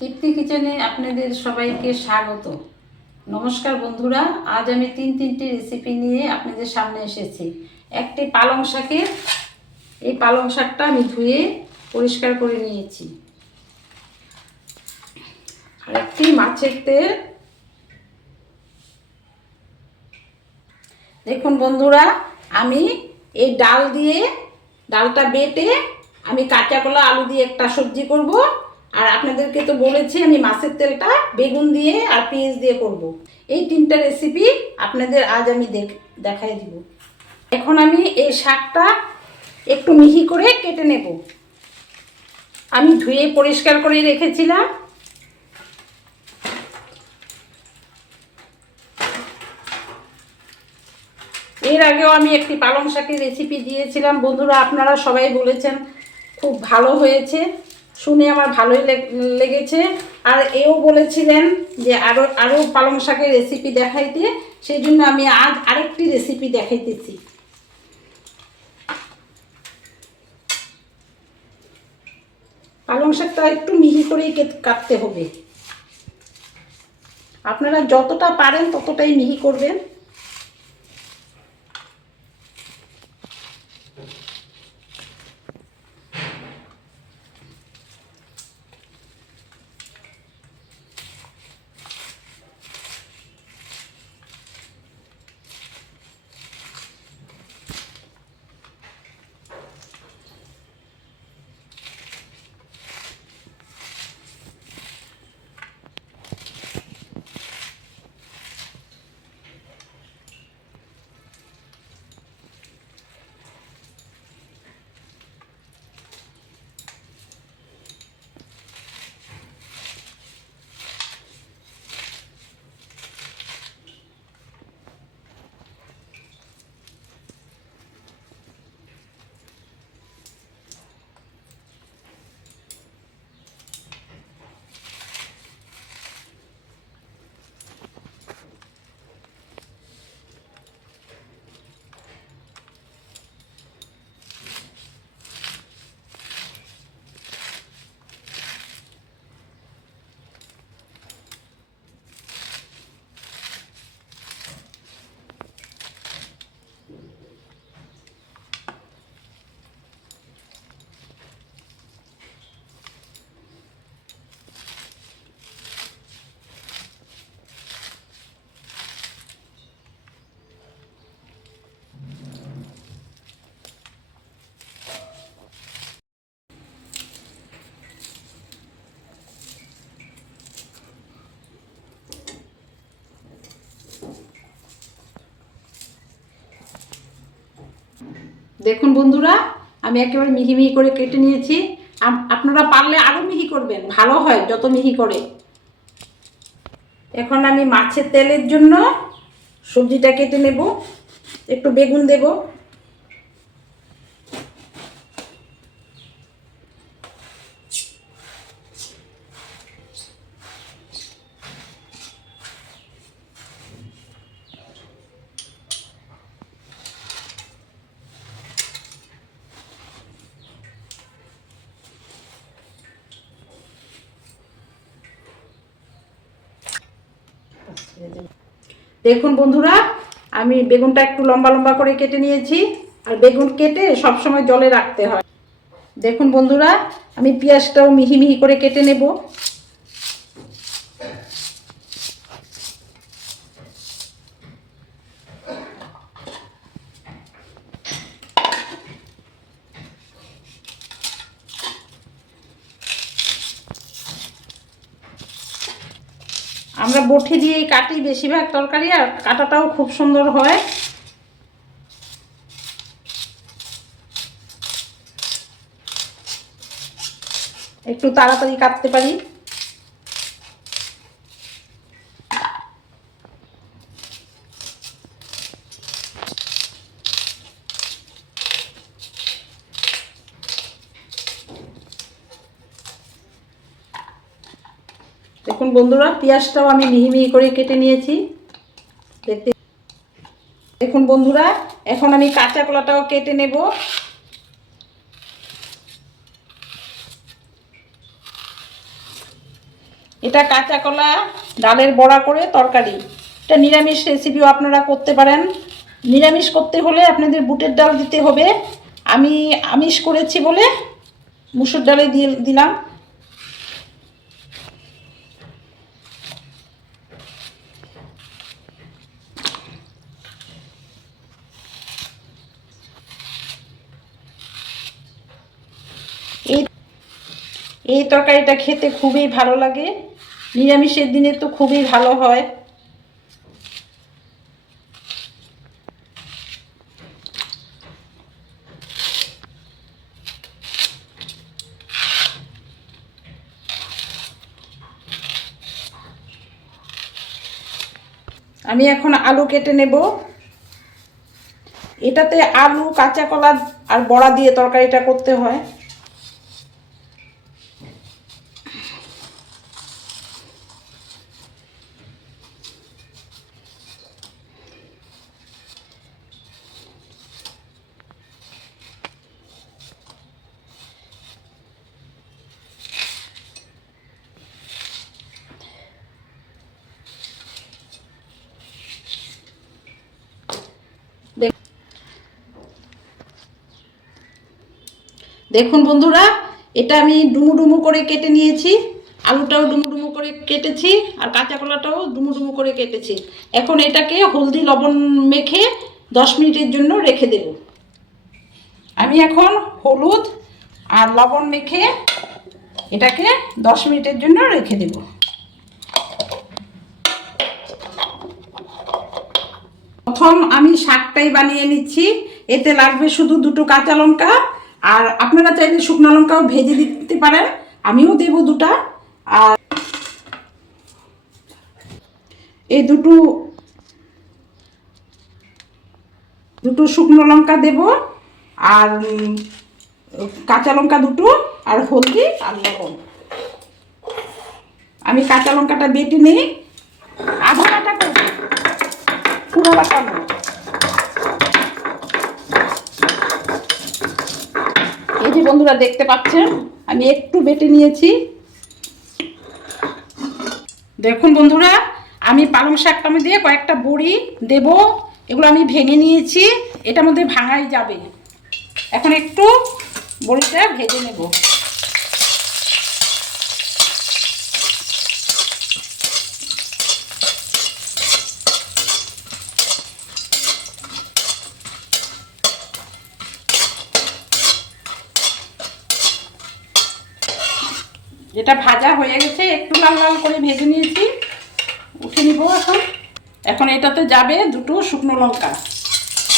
তৃপ্তি কিচেনে আপনাদের সবাইকে স্বাগত। নমস্কার বন্ধুরা, আজ আমি তিনটি রেসিপি নিয়ে আপনাদের সামনে এসেছি। একটি পালং শাকের, এই পালং শাকটা আমি ধুয়ে পরিষ্কার করে নিয়েছি। আর একটি মাছের তেল। দেখুন বন্ধুরা, আমি এই ডালটা বেটে আমি কাঁচা কলা আলু দিয়ে একটা সবজি করব। আর আপনাদেরকে তো বলেছি আমি মাছের তেলটা বেগুন দিয়ে আর পেঁয়াজ দিয়ে করব। এই তিনটা রেসিপি আপনাদের আজ আমি দেখাই দিব। এখন আমি এই শাকটা একটু মিহি করে কেটে নেব। আমি ধুয়ে পরিষ্কার করে রেখেছিলাম। এর আগেও আমি একটি পালং শাকের রেসিপি দিয়েছিলাম বন্ধুরা, আপনারা সবাই বলেছেন খুব ভালো হয়েছে, শুনে আমার ভালোই লেগেছে। আর এও বলেছিলেন যে আরও পালং শাকের রেসিপি দেখাইতে, সেই জন্য আমি আজ আরেকটি রেসিপি দেখাইতেছি। পালং শাকটা একটু মিহি করেই কাটতে হবে। আপনারা যতটা পারেন ততটাই মিহি করবেন। দেখুন বন্ধুরা, আমি একেবারে মিহি মিহি করে কেটে নিয়েছি। আপনারা পারলে আরও মিহি করবেন, ভালো হয় যত মিহি করে। এখন আমি মাছের তেলের জন্য সবজিটা কেটে নেব। একটু বেগুন দেব, দেখুন বন্ধুরা, আমি বেগুনটা একটু লম্বা লম্বা করে কেটে নিয়েছি। আর বেগুন কেটে সবসময় জলে রাখতে হয়। দেখুন বন্ধুরা, আমি পেঁয়াজটাও মিহি মিহি করে কেটে নেব। আমরা বটি দিয়েই কাটি বেশিরভাগ তরকারি, আর কাটাটাও খুব সুন্দর হয়। একটু তাড়াতাড়ি কাটতে পারি। দেখুন বন্ধুরা, পেঁয়াজটাও আমি মিহি মিহি করে কেটে নিয়েছি। দেখুন বন্ধুরা, এখন আমি কাঁচা কলাটাও কেটে নেব। এটা কাঁচা কলা ডালের বড়া করে তরকারি। এটা নিরামিষ রেসিপিও আপনারা করতে পারেন। নিরামিষ করতে হলে আপনাদের বুটের ডাল দিতে হবে। আমি আমিষ করেছি বলে মুসুর ডালে দিয়ে দিলাম। এই তরকারিটা খেতে খুবই ভালো লাগে, নিরামিষের দিনে তো খুবই ভালো হয়। আমি এখন আলু কেটে নেব। এটাতে আলু, কাঁচা কলা আর বড়া দিয়ে তরকারিটা করতে হয়। দেখুন বন্ধুরা, এটা আমি ডুমু ডুমু করে কেটে নিয়েছি। আলুটাও ডুমু ডুমু করে কেটেছি আর কাঁচা কলাটাও ডুমু ডুমু করে কেটেছি। এখন এটাকে হলদি লবণ মেখে 10 মিনিটের জন্য রেখে দেব। আমি এখন হলুদ আর লবণ মেখে এটাকে 10 মিনিটের জন্য রেখে দেব। প্রথম আমি শাকটাই বানিয়ে নিচ্ছি। এতে লাগবে শুধু 2টো কাঁচা লঙ্কা, আর আপনারা চাইলে শুকনো লঙ্কাও ভেজে দিতে পারেন, আমিও দেব 2টা। আর এই দুটো শুকনো লঙ্কা দেব, আর কাঁচা লঙ্কা 2টো, আর হলদি আর লবণ। আমি কাঁচা লঙ্কাটা বেটে নিই, আধা বাটা করব, পুরো বাটা নয়। এই যে বন্ধুরা দেখতে পাচ্ছেন আমি একটু বেটে নিয়েছি। দেখুন বন্ধুরা, আমি পালং শাকটা দিয়ে কয়েকটা বড়ি দেব, এগুলো আমি ভেঙে নিয়েছি, এটার মধ্যে ভাঙাই যাবে। এখন একটু বড়িটা ভেজে নেব। যেটা ভাজা হয়ে গেছে, একটু লাল লাল করে ভেজে নিয়েছি, উঠে নিব। এখন এটাতে যাবে 2টো শুকনো লঙ্কা,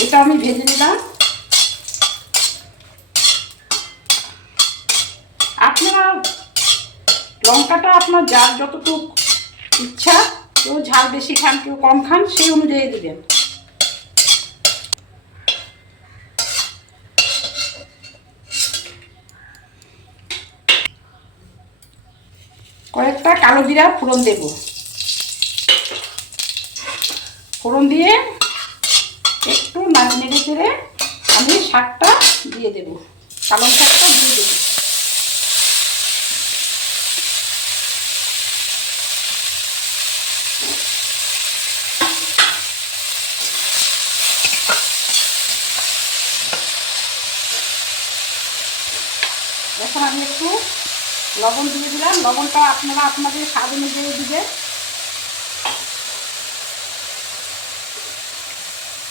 এটা আমি ভেজে নিলাম। আপনারা লঙ্কাটা আপনার যার যতটুকু ইচ্ছা, কেউ ঝাল বেশি খান, কেউ কম খান, সেই অনুযায়ী দেবেন। কয়েকটা কালো জিরা ফোড়ন দেব। ফোড়ন দিয়ে একটু নেড়ে চেড়ে আমি শাকটা দিয়ে দেব, পালং শাকটা দিয়ে দেব। এখন আমি একটু লবণ দিয়ে দিলাম, লবণটা আপনারা আপনাদের স্বাদ অনুযায়ী দিবেন।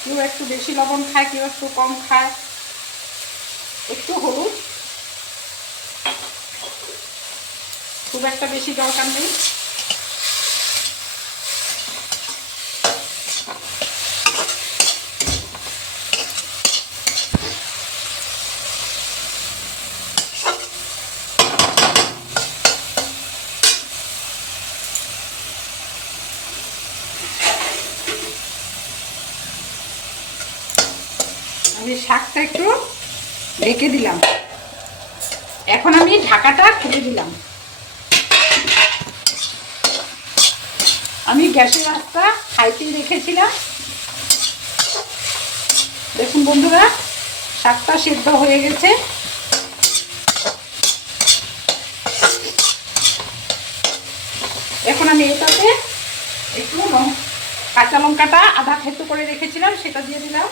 কেউ একটু বেশি লবণ খায়, কেউ একটু কম খায়। একটু হলুদ, খুব একটা বেশি দরকার নেই। আমি শাকটা একটু ঢেকে দিলাম। এখন আমি ঢাকাটা খুলে দিলাম। আমি গ্যাসের আঁচটা হাইতেই রেখেছিলাম। দেখুন বন্ধুরা, শাকটা সিদ্ধ হয়ে গেছে। এখন আমি এটাতে একটু কাঁচা লঙ্কাটা আধা থেতো করে রেখেছিলাম সেটা দিয়ে দিলাম।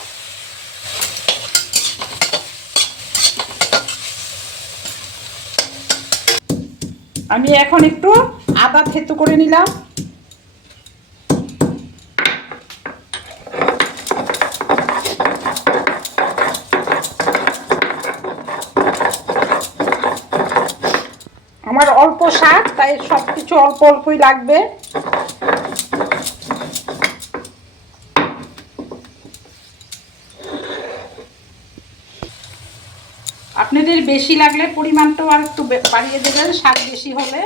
আমি এখন একটু আদা থেতো করে নিলাম। আমার অল্প শাক, তাই সব কিছু অল্প অল্পই লাগবে। আপনাদের বেশি লাগলে পরিমাণটাও আর একটু বাড়িয়ে দেবেন, শাক বেশি হলে।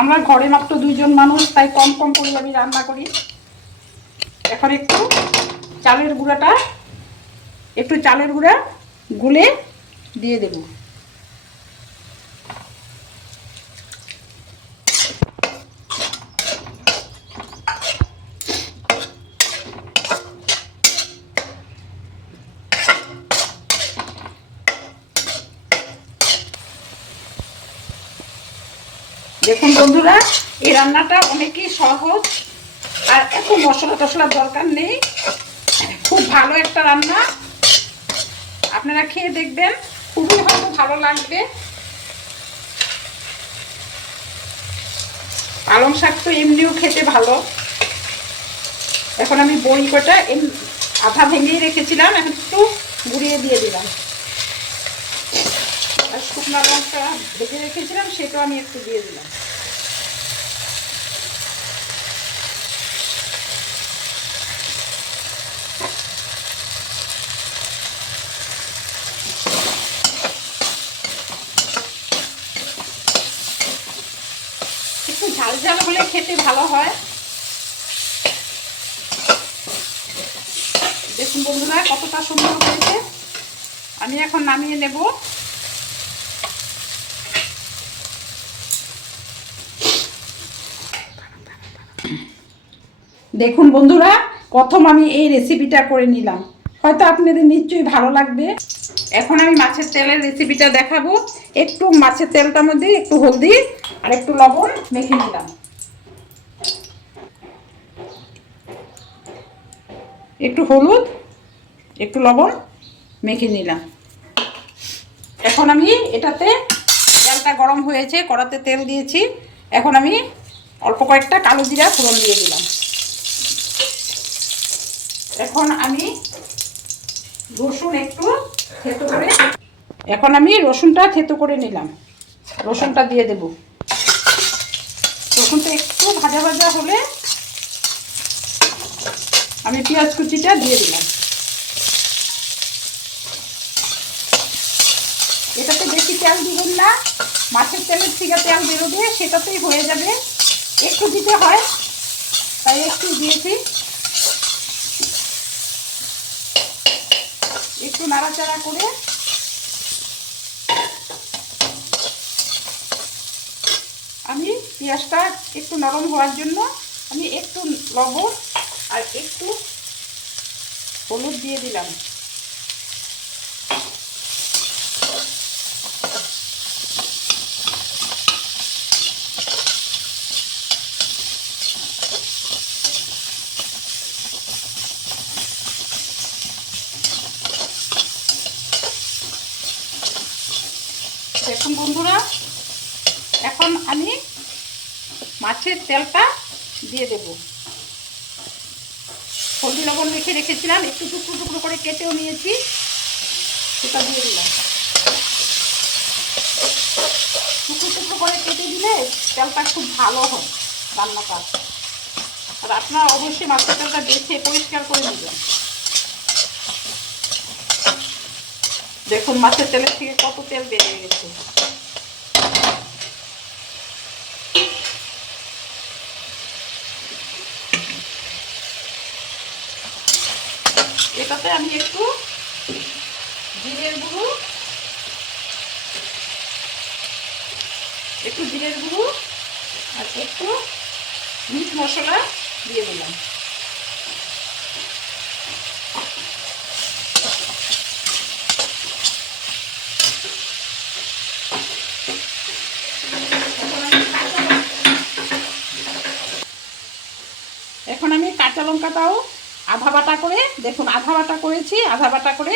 আমরা ঘরে মাত্র 2 জন মানুষ, তাই কম কম করে আমি রান্না করি। এখন একটু চালের গুঁড়া গুলে দিয়ে দেব। দেখুন বন্ধুরা, এই রান্নাটা অনেকই সহজ আর এত মশলা টশলার দরকার নেই। খুব ভালো একটা রান্না, আপনারা খেয়ে দেখবেন, খুবই হয়তো ভালো লাগবে। পালং শাক তো এমনিও খেতে ভালো। এখন আমি বড়ি কটা আধা ভেঙেই রেখেছিলাম, এখন একটু গুঁড়িয়ে দিয়ে দিলাম। আর শুকনো লঙ্কা ভেজে রেখেছিলাম, সেটাও আমি একটু দিয়ে দিলাম। একটু ঝাল ঝাল হলে খেতে ভালো হয়। দেখুন বন্ধুরা কতটা সুন্দর হয়েছে। আমি এখন নামিয়ে নেব। দেখুন বন্ধুরা, প্রথম আমি এই রেসিপিটা করে নিলাম, হয়তো আপনাদের নিশ্চয়ই ভালো লাগবে। এখন আমি মাছের তেলের রেসিপিটা দেখাবো। একটু মাছের তেলটার মধ্যে একটু হলদি আর একটু লবণ মেখে নিলাম। একটু হলুদ, একটু লবণ মেখে নিলাম। এখন আমি এটাতে, তেলটা গরম হয়েছে, কড়াতে তেল দিয়েছি। এখন আমি অল্প কয়েকটা কালো জিরা ফোড়ন দিয়ে দিলাম। এখন আমি রসুনটা থেতো করে নিলাম। রসুনটা দিয়ে দেব। রসুনটা একটু ভাজা ভাজা হলে আমি পেঁয়াজ কুচিটা দিয়ে দিলাম। এটাতে বেশি তেল দিবেন না, মাছের তেলের থেকে তেল বেরোবে, সেটাতেই হয়ে যাবে। একটু দিতে হয়, তাই একটু দিয়েছি। একটু নাড়াচাড়া করে আমি পেঁয়াজটা একটু নরম হওয়ার জন্য আমি একটু লবণ আর একটু হলুদ দিয়ে দিলাম। দেখুন বন্ধুরা, এখন আমি মাছের তেলটা দিয়ে দেব। হলদি লবণ মেখে রেখেছিলাম, একটু টুকরো টুকরো করে কেটেও নিয়েছি, সেটা দিয়ে দিলাম। টুকরো টুকরো করে কেটে দিলে তেলটা খুব ভালো হয় রান্নাটা। আর আপনারা অবশ্যই মাছের তেলটা বেছে পরিষ্কার করে নেবেন। দেখুন মাছের তেলের থেকে কত তেল বেরিয়ে গেছে। এটাতে আমি একটু জিরের গুঁড়ো আর একটু মিট মশলা দিয়ে দিলাম। এখন আমি কাঁচা লঙ্কাটাও আধা বাটা করে, দেখুন আধা বাটা করেছি, আধা বাটা করে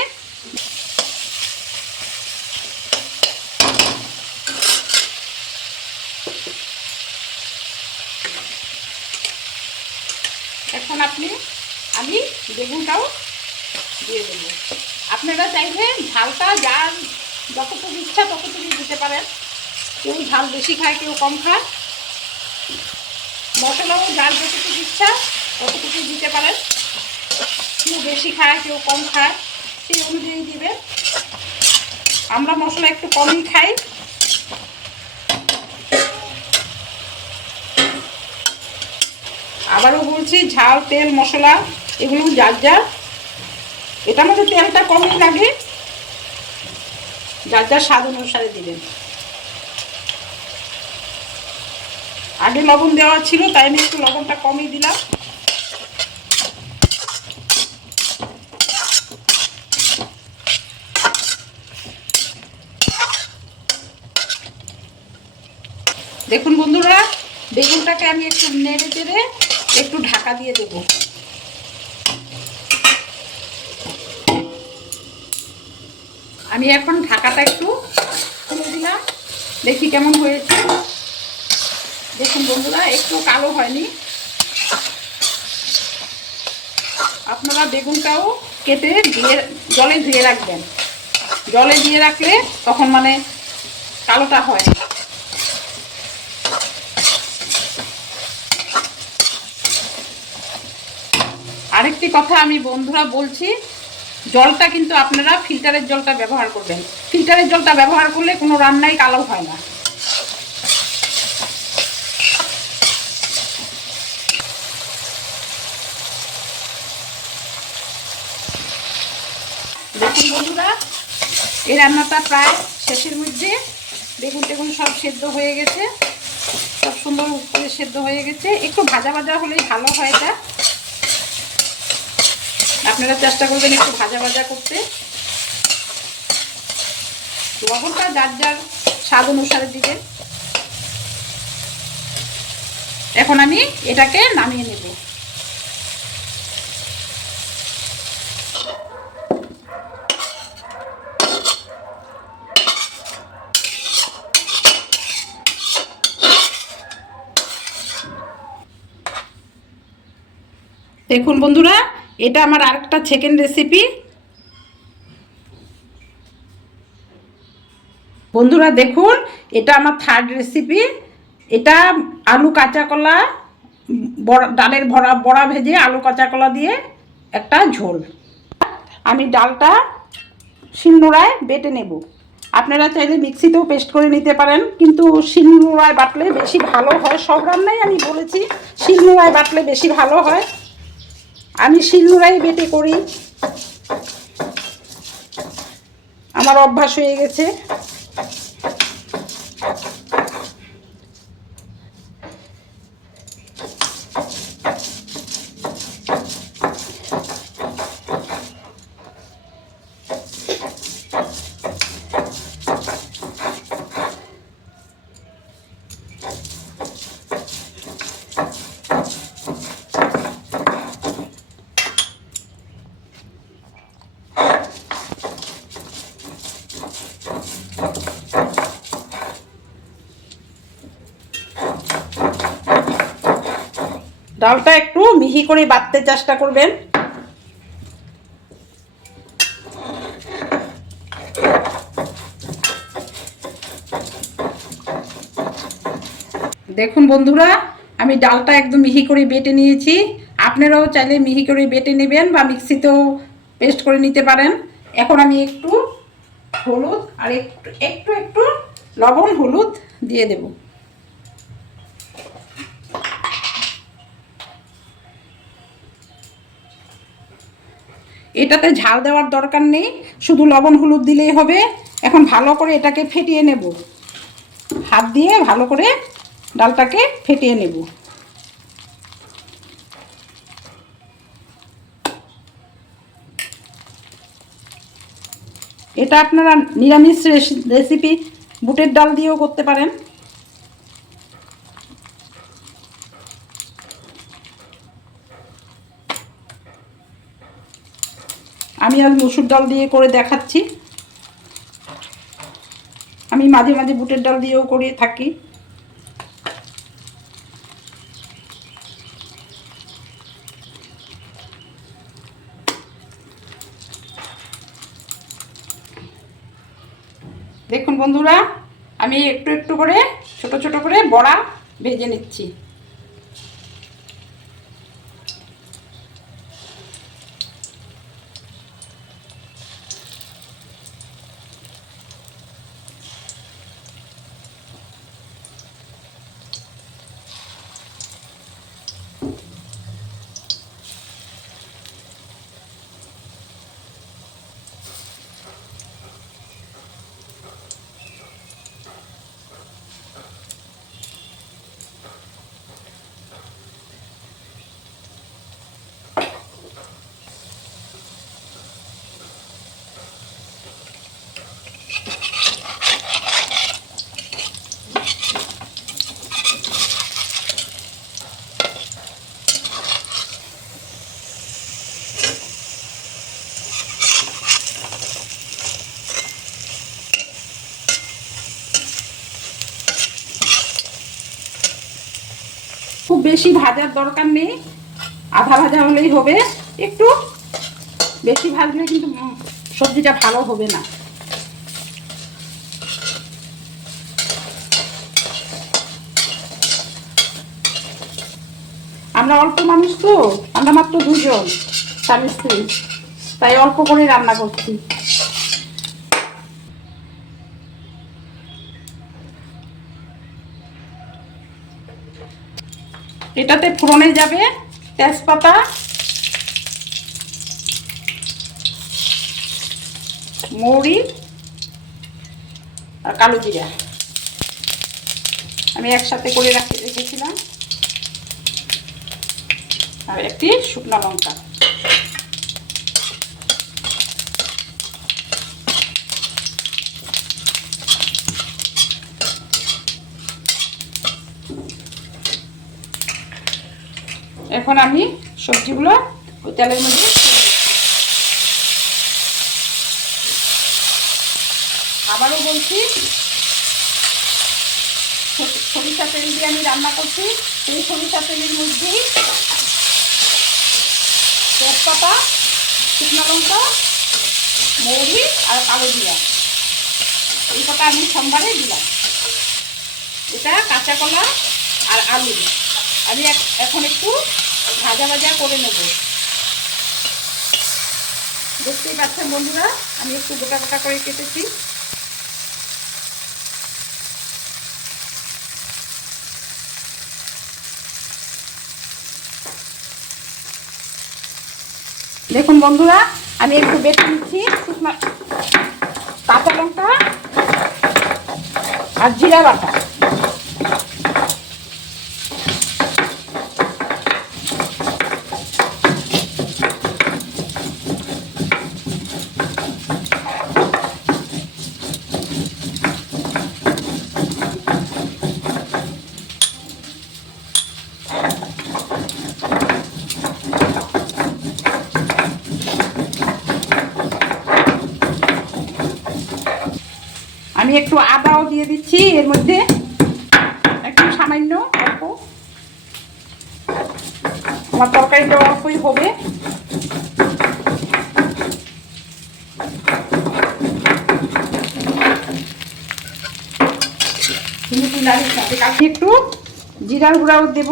এখন আমি বেগুনটাও দিয়ে দেবো। আপনারা চাইলে ঝালটা যার যতটুকু ইচ্ছা ততটুকু দিতে পারেন, কেউ ঝাল বেশি খায় কেউ কম খায়। মশলাও যার যতটুকু ইচ্ছা ততটুকু দিতে পারেন, কেউ বেশি খায় কেউ কম খায়, সেই অনুযায়ী দিবেন। আমরা মশলা একটু কমই খাই। আবারও বলছি, ঝাল তেল মশলা এগুলো যার যার, এটার মধ্যে তেলটা কমই লাগে, যার যার স্বাদ অনুসারে দিবেন। আগে লবণ দেওয়া ছিল তাই আমি একটু লবণটা কমই দিলাম। দেখুন বন্ধুরা, বেগুনটাকে আমি একটু নেড়ে চেড়ে একটু ঢাকা দিয়ে দেব। আমি এখন ঢাকাটা একটু খুলে দিলাম, দেখি কেমন হয়েছে। দেখুন বন্ধুরা, একটু কালো হয়নি। আপনারা বেগুনটাও কেটে জলে ধুয়ে রাখবেন। জলে দিয়ে রাখলে তখন মানে কালোটা হয়। আরেকটি কথা আমি বন্ধুরা বলছি, জলটা কিন্তু আপনারা ফিল্টারের জলটা ব্যবহার করবেন। ফিল্টারের জলটা ব্যবহার করলে কোনো রান্নাই কালো হয় না। দেখুন বন্ধুরা, এই রান্নাটা প্রায় শেষের মধ্যে। বেগুন টেগুন সব সেদ্ধ হয়ে গেছে, সব সুন্দর করে সেদ্ধ হয়ে গেছে। একটু ভাজা ভাজা হলেই ভালো হয়। এটা আপনারা চেষ্টা করবেন একটু ভাজা ভাজা করতে। লবণটা যার যার স্বাদ অনুসারে দিবেন। এখন আমি এটাকে নামিয়ে নেব। দেখুন বন্ধুরা, এটা আমার আরেকটা সেকেন্ড রেসিপি। বন্ধুরা দেখুন, এটা আমার থার্ড রেসিপি। এটা আলু কাঁচা কলা, ডালের বড়া ভেজে আলু কাঁচা কলা দিয়ে একটা ঝোল। আমি ডালটা শিলনোড়ায় বেটে নেব। আপনারা চাইলে মিক্সিতেও পেস্ট করে নিতে পারেন, কিন্তু শিলনোড়ায় বাটলে বেশি ভালো হয়। সব রান্নাই আমি বলেছি শিলনোড়ায় বাটলে বেশি ভালো হয়। আমি শিলনোড়ায় বেটে করি, আমার অভ্যাস হয়ে গেছে। ডালটা একটু মিহি করে বাটতে চেষ্টা করবেন। দেখুন বন্ধুরা, আমি ডালটা একদম মিহি করে বেটে নিয়েছি। আপনারাও চাইলে মিহি করে বেটে নেবেন বা মিক্সিতেও পেস্ট করে নিতে পারেন। এখন আমি একটু হলুদ আর একটু একটু লবণ হলুদ দিয়ে দেব। এটাতে ঝাল দেওয়ার দরকার নেই, শুধু লবণ হলুদ দিলেই হবে। এখন ভালো করে এটাকে ফেটিয়ে নেব, হাত দিয়ে ভালো করে ডালটাকে ফেটিয়ে নেব। এটা আপনারা নিরামিষ রেসিপি বুটের ডাল দিয়েও করতে পারেন। আমি আজ মসুর ডাল দিয়ে করে দেখাচ্ছি। আমি মাঝে মাঝে বুটের ডাল দিয়েও করে থাকি। দেখুন বন্ধুরা, আমি একটু একটু করে ছোট ছোট করে বড়া ভেজে নিচ্ছি। খুব বেশি ভাজার দরকার নেই, আধা ভাজা হলেই হবে। একটু বেশি ভাজলে কিন্তু সবজিটা ভালো হবে না। আমরা অল্প মানুষ তো, আমরা মাত্র 2 জন স্বামী স্ত্রী, তাই অল্প করে রান্না করছি। এটাতে ফোড়নে যাবে তেজপাতা, মৌরি আর কালো জিরা। আমি একসাথে করে রেখেছিলাম। আর একটি শুকনো লঙ্কা। এখন আমি সবজিগুলো ওই তেলের মধ্যে আবারও বলছি, সরিষা তেল দিয়ে আমি রান্না করছি। সেই সরিষা তেলের মধ্যেই তেজপাতা, শুকনো লঙ্কা, মৌরি আর কালো জিরা, এই কটা আমি সোমবারে দিলাম। এটা কাঁচা কলা আর আলু আমি এখন একটু ভাজা ভাজা করে নেব। দেখতেই পাচ্ছেন বন্ধুরা, আমি একটু গোটা গোটা করে কেটেছি। দেখুন বন্ধুরা, আমি একটু বেটে নিচ্ছি শুকনো কাঁচা লঙ্কা আর জিরা বাটা। আমি একটু আদাও দিয়ে দিচ্ছি এর মধ্যে, একটু সামান্য অল্প। আমার তরকারিটা অল্পই হবে। একটু জিরার গুঁড়াও দেব।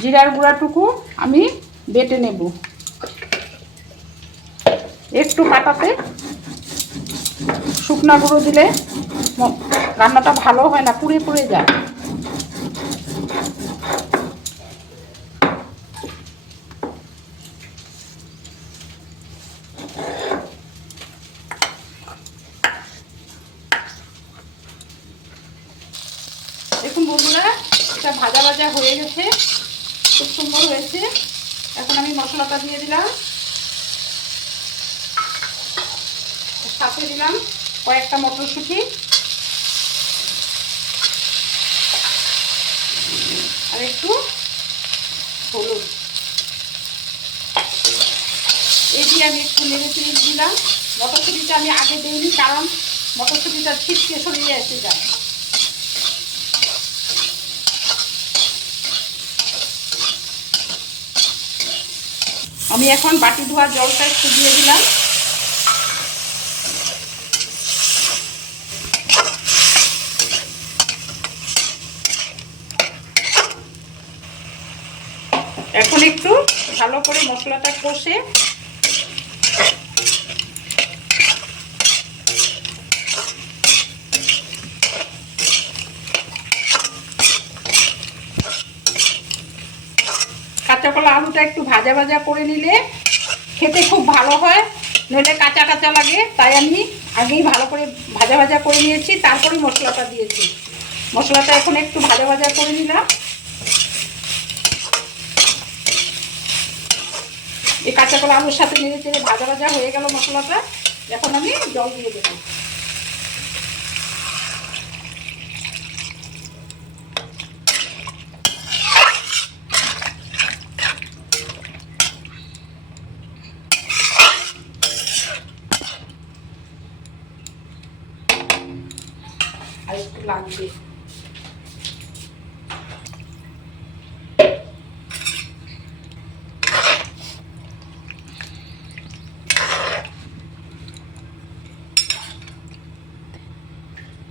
জিরার গুঁড়াটুকু আমি বেটে নেব একটু পাটাতে। শুকনা গুঁড়ো দিলে রান্নাটা ভালো হয় না, পুড়ে পুড়ে যায়। দেখুন বন্ধুরা, এটা ভাজা ভাজা হয়ে গেছে, খুব সুন্দর হয়েছে। এখন আমি মশলাটা দিয়ে দিলাম, সাথে দিলাম কয়েকটা মটরশুঁটি আর একটু হলুদ। এই দিয়ে আমি একটু নেড়ে চেড়ে দিলাম। মটরশুঁটিটা আমি আগে দিইনি, কারণ মটরশুঁটিটা ছিটকে সরিয়ে এসে যায়। আমি এখন বাটি ধোয়া জলটা একটু দিয়ে দিলাম। এখন একটু ভালো করে মশলাটা কষে কাঁচা কলা আলুটা একটু ভাজা ভাজা করে নিলে খেতে খুব ভালো হয়, নইলে কাঁচা কাঁচা লাগে। তাই আমি আগেই ভালো করে ভাজা ভাজা করে নিয়েছি, তারপরে মশলাটা দিয়েছি। মশলাটা এখন একটু ভাজা ভাজা করে নিলাম। এই কাঁচা কলা আলুর সাথে নেড়ে চেড়ে ভাজা ভাজা হয়ে গেল মশলাটা। এখন আমি জল দিয়ে দেবো। আর একটু লাগবে।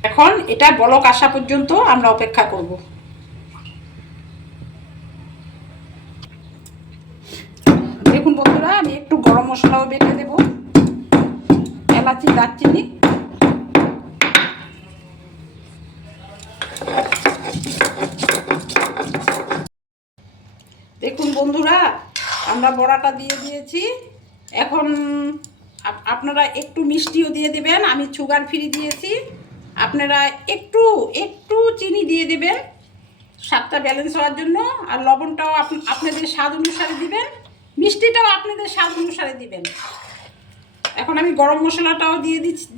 এখন এটা বলক আসা পর্যন্ত আমরা অপেক্ষা করব। দেখুন বন্ধুরা, আমি একটু গরম মশলাও বেটে দেব, এলাচি, দারচিনি। দেখুন বন্ধুরা, আমরা বড়াটা দিয়ে দিয়েছি। এখন আপনারা একটু মিষ্টিও দিয়ে দেবেন। আমি সুগার ফ্রি দিয়েছি, আপনারা একটু একটু চিনি দিয়ে দেবেন স্বাদটা ব্যালেন্স হওয়ার জন্য। আর লবণটাও আপনাদের স্বাদ অনুসারে দিবেন, মিষ্টিটাও আপনাদের স্বাদ অনুসারে দিবেন। এখন আমি গরম মশলাটাও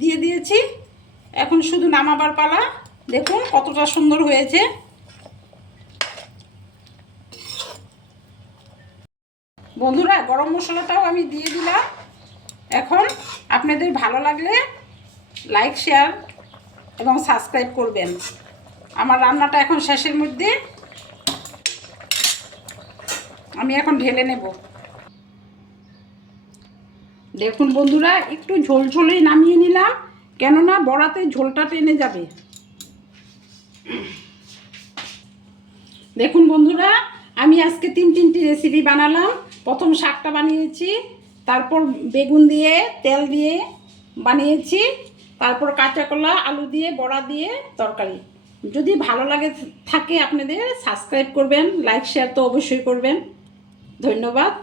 দিয়ে দিয়েছি। এখন শুধু নামাবার পালা। দেখুন কতটা সুন্দর হয়েছে। বন্ধুরা, গরম মশলাটাও আমি দিয়ে দিলাম। এখন আপনাদের ভালো লাগলে লাইক, শেয়ার এবং সাবস্ক্রাইব করবেন। আমার রান্নাটা এখন শেষের মধ্যে, আমি এখন ঢেলে নেব। দেখুন বন্ধুরা, একটু ঝোলঝোলেই নামিয়ে নিলাম, কেননা বড়াতে ঝোলটা টেনে যাবে। দেখুন বন্ধুরা, আমি আজকে তিনটি রেসিপি বানালাম। প্রথম শাকটা বানিয়েছি, তারপর বেগুন দিয়ে তেল দিয়ে বানিয়েছি, তারপর কাঁচা কলা আলু দিয়ে বড়া দিয়ে তরকারি। যদি ভালো লাগে থাকে আপনাদের সাবস্ক্রাইব করবেন, লাইক শেয়ার তো অবশ্যই করবেন। ধন্যবাদ।